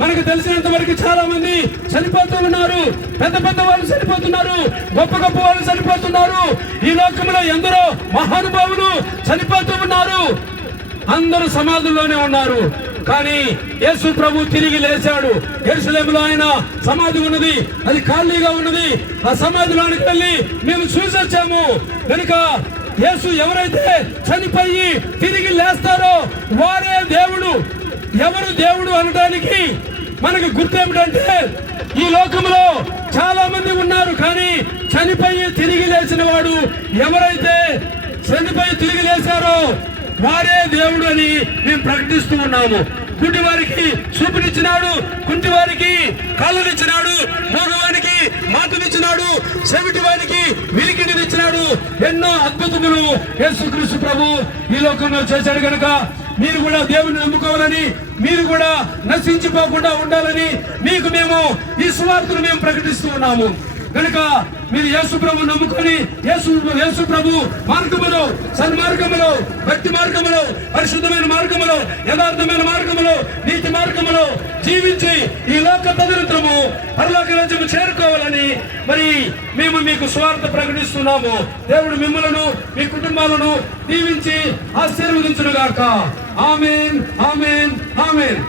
మనకు తెలిసినంత వరకు చాలా మంది చనిపోతూ ఉన్నారు. పెద్ద పెద్ద వాళ్ళు చనిపోతున్నారు, గొప్ప గొప్ప వాళ్ళు చనిపోతున్నారు. ఈ లోకంలో ఎందరో మహానుభావులు చనిపోతూ ఉన్నారు. అందరూ సమాధుల్లోనే ఉన్నారు. కానీ యేసు ప్రభు తిరిగి లేచాడు. యెరూషలేములో ఆయన సమాధి ఉన్నది, అది ఖాళీగా ఉన్నది. ఆ సమాధిలోనికి వెళ్ళి మేము చూసొచ్చాము. కనుక యేసు ఎవరైతే చనిపోయి తిరిగి లేస్తారో వారే దేవుడు. ఎవరు దేవుడు అనడానికి మనకు గుర్తు ఏమిటంటే, ఈ లోకంలో చాలా మంది ఉన్నారు, కానీ చనిపోయి తిరిగి లేచిన వాడు ఎవరైతే చనిపోయి తిరిగి లేచారో వారే దేవుడు అని మేము ప్రకటిస్తూ ఉన్నాము. కుంటి వారికి చూపునిచ్చినాడు, కుంటి వారికి కాళ్ళనిచ్చినాడు, మూగవానికి మాటనిచ్చినాడు, చెవిటి వారికి వినికిడినిచ్చినాడు. ఎన్నో అద్భుతములు యేసుక్రీస్తు ప్రభు ఈ లోకంలో చేశాడు. కనుక మీరు కూడా దేవుని నమ్ముకోవాలని, మీరు కూడా నశించిపోకుండా ఉండాలని మీకు మేము ఈ సువార్తను మేము ప్రకటిస్తూ ఉన్నాము. కనుక మీరు యేసు ప్రభు నమ్ముకొని యేసు ప్రభు మార్గములో, సన్మార్గములో, భక్తి మార్గములో, పరిశుద్ధమైన మార్గములో, యథార్థమైన మార్గములో, నీతి మార్గములో జీవించి ఈ లోక తదనంతరము పరలోక రాజ్యము చేరుకోవాలని మరి మేము మీకు సువార్త ప్రకటిస్తున్నాము. దేవుడు మిమ్మలను మీ కుటుంబాలను దీవించి ఆశీర్వదించును గాక. ఆమేన్, ఆమేన్, ఆమేన్.